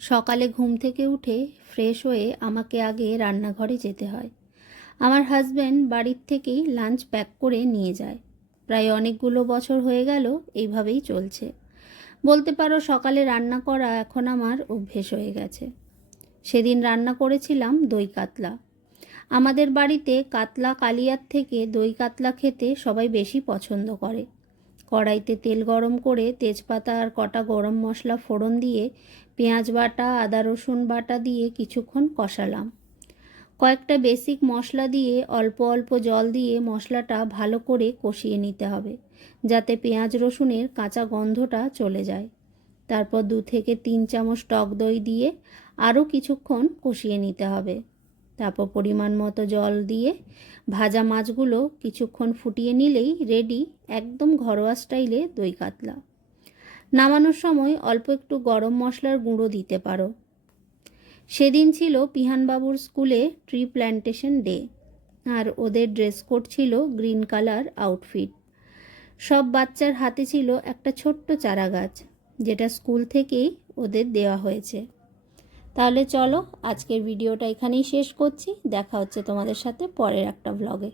সকালে ঘুম থেকে উঠে ফ্রেশ হয়ে আমাকে আগে রান্নাঘরে যেতে হয়। আমার হাজব্যান্ড বাড়ির থেকেই লাঞ্চ প্যাক করে নিয়ে যায়। প্রায় অনেকগুলো বছর হয়ে গেল এইভাবেই চলছে। বলতে পারো সকালে রান্না করা এখন আমার অভ্যেস হয়ে গেছে। সেদিন রান্না করেছিলাম দই কাতলা। আমাদের বাড়িতে কাতলা কালিয়ার থেকে দই কাতলা খেতে সবাই বেশি পছন্দ করে। কড়াইতে তেল গরম করে তেজপাতা আর কটা গরম মশলা ফোড়ন দিয়ে পেঁয়াজ বাটা আদা রসুন বাটা দিয়ে কিছুক্ষণ কষালাম। কয়েকটা বেসিক মশলা দিয়ে অল্প অল্প জল দিয়ে মশলাটা ভালো করে কষিয়ে নিতে হবে, যাতে পেঁয়াজ রসুনের কাঁচা গন্ধটা চলে যায়। তারপর 2 থেকে 3 চামচ টক দই দিয়ে আরও কিছুক্ষণ কষিয়ে নিতে হবে। তারপর পরিমাণ মতো জল দিয়ে ভাজা মাছগুলো কিছুক্ষণ ফুটিয়ে নিলেই রেডি একদম ঘরোয়া স্টাইলে দই কাতলা। নামানোর সময় অল্প একটু গরম মশলার গুঁড়ো দিতে পারো। সেদিন ছিল পিহানবাবুর স্কুলে ট্রি প্ল্যান্টেশন ডে, আর ওদের ড্রেস কোড ছিল গ্রিন কালার আউটফিট। সব বাচ্চার হাতে ছিল একটা ছোট্ট চারা গাছ, যেটা স্কুল থেকেই ওদের দেওয়া হয়েছে। তাহলে চলো আজকের ভিডিওটা এখানেই শেষ করছি। দেখা হচ্ছে তোমাদের সাথে পরের একটা ব্লগে।